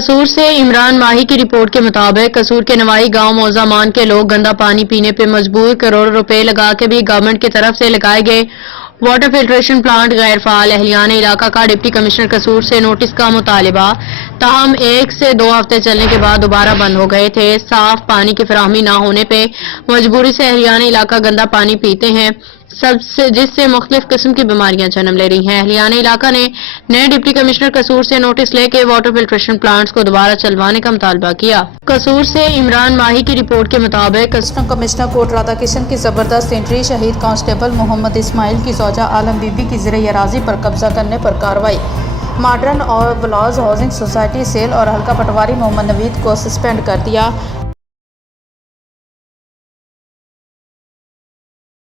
कसूर से इमरान माही की रिपोर्ट के मुताबिक कसूर के नवाई गांव मौजामान के लोग गंदा पानी पीने पे मजबूर, करोड़ों रुपए लगा के भी गवर्नमेंट की तरफ से लगाए गए वाटर फिल्ट्रेशन प्लांट गैर फाल। अहलियान इलाका का डिप्टी कमिश्नर कसूर से नोटिस का मुतालिबा, ताहम 1 से 2 हफ्ते चलने के बाद दोबारा बंद हो गए थे। साफ पानी की फराहमी ना होने पे मजबूरी से अहलियान इलाका गंदा पानी पीते हैं, जिससे मुख्तलिफ किस्म की बीमारियां जन्म ले रही हैं। अहलियान इलाका ने नए डिप्टी कमिश्नर कसूर से नोटिस लेके वाटर फिल्ट्रेशन प्लांट्स को दोबारा चलवाने का मुतालबा किया। कसूर से इमरान माही की रिपोर्ट के मुताबिक कमिश्नर कोट राधा किशन की जबरदस्त एंट्री, शहीद कांस्टेबल मोहम्मद इस्माइल की ज़ौजा आलम बीबी की ज़र अराज़ी पर कब्जा करने पर कार्रवाई। मॉडर्न और ब्लाउज हाउसिंग सोसाइटी सेल और हल्का पटवारी मोहम्मद नवीद को सस्पेंड कर दिया।